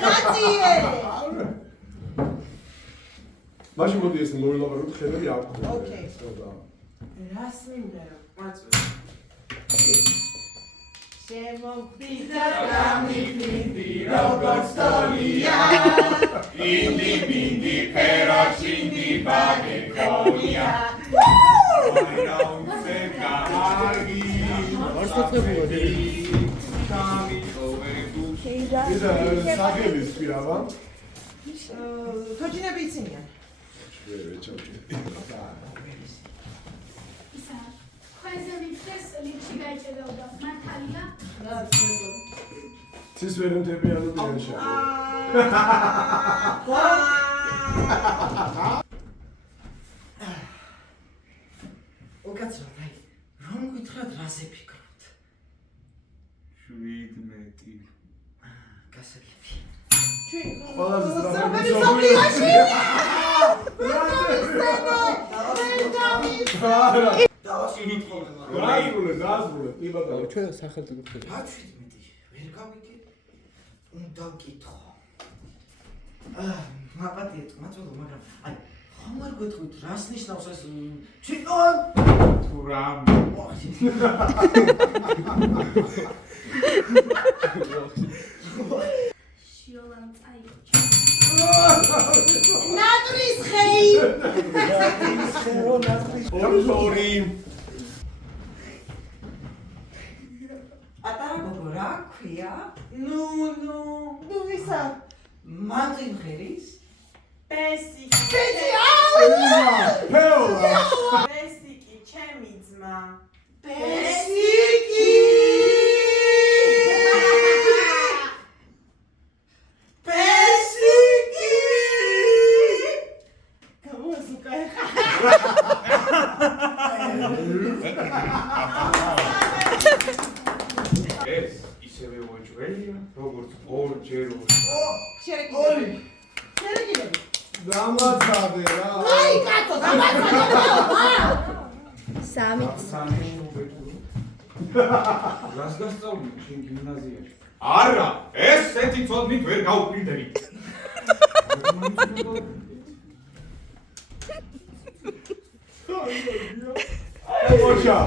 კაციე. მაშინ მოდი ეს მოვილაპარაკოთ ხელები არ გქონდა. ოკეი. რას მინდა რა? მაწვე. შემოგვიდა გამიფინდი როგორც თოლია. ინდი ბინდი ფეროჩინდი ბაგეკონია. რაუნდზე გაარგი. ვარსტოწებულა ისა საგების ფიავა. თოჯინები იცინიან. ისა ხაიზა მიწეს ლიჩი გაიჭედაოდა მართალია ცის ვერემთები ანუ ბიანშა. უკაცრავ, აი, რომ გითხრათ რაზე ფიქრობთ? 17 გასაგები. ყველაზე სწრაფი სწრაფი სოფლიაში. დაასრულე, კი ბატონო. ჩვენ სახელმწიფო გქონდა. რა 17? ვერ გავიგე. უნდა ვკითხო. მაპატიეთ, მაწოდო, მაგრამ აი, ხომ არ გეტყვით, რას ნიშნავს ეს ჩიტონ? თუ რამ შიოლან წაიჭა ნატრის ხეი. ორი. ატარა გოგო რა ქვია? ნუ ისა მანძილღერის პესიკი ფეოლა. პესიკი ჩემი ძმა პესიკი პესიკი გამოსუკა ეს ისევე ოჯრელია როგორც ორჯერ შერეკიდები შერეკიდები დამაცადე რა. აი კაცო დამაცადე სამიც რას გასწავლი შენ გიმნაზიაში? არა, ეს სეთი წოდნით ვერ გაუკვირდები. ოშა.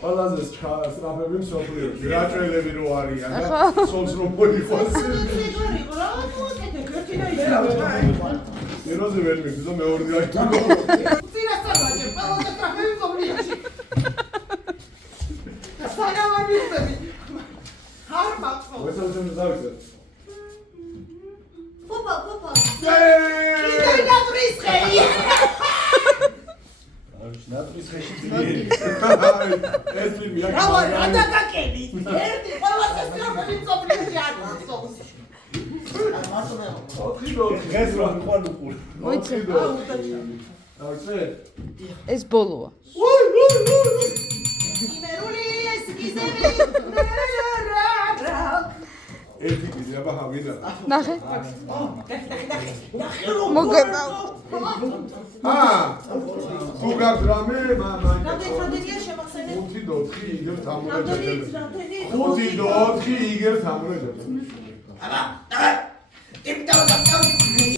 ყველაზე სწრაფები მსოფლიოში. რაჭველები რო არიან და სულს რომ მოიყვანს. ეროზე ვერ მიგზო მეორე გაიტანო. წინასწარმოა ყველაზე ტრაფები მომლიოში საგამარბისები არ მახსოვს ვესელთან დავიწყე. პოპა კიდე ნატრის ხეი ნატრის ხეში ეს ლიმი რა ვარ ადაგაკელი ერთი ყველაზე ტრაფები მომლიოში არ მახსოვს ეს რა ყვანუკურ. მოიცე აუცე. ეს ბოლოა იმერული ეს გიზები ერთი გიზი აბა ჰავინა. ნახე ნახე რომ მოგება თუ გაქვს რამე რამდენია შემახსენე 5 და 4 იგივე თამურეჯებს. რამდენი 5 და 4 იგივე თამურეჯებს.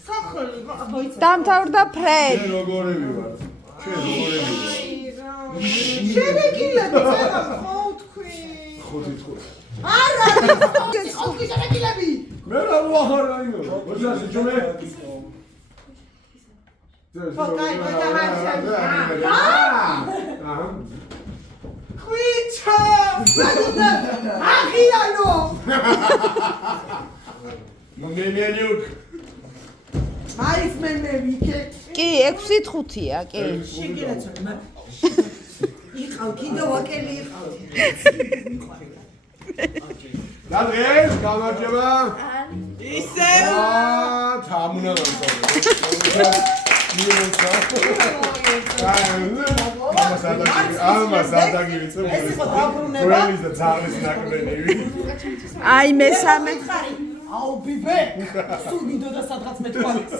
სახელი მოიცე დამთავრდა ფრედ ჩვენ როგორები ვართ? ჩვენ როგორები ვართ? შერეკილები წერა ხო თქვი 5 არა ხოთი შერეკილები მე რა ვახარ აინო. ოჯახი ჯომე. ფოკაი გადაჰაჩა ხვიჩა აღიანო მოგენიალიუკ. მაის მე ვიქე კი 6-5-ია კი შეგირაცა იყავ კიდე ვაკელი იყავ დადრეს გამარჯობა. ისე თამუნა ეს იყო დაბრუნება აი მესამე აუ ბიბე სულ მინდოდა სადღაც მეთვალეს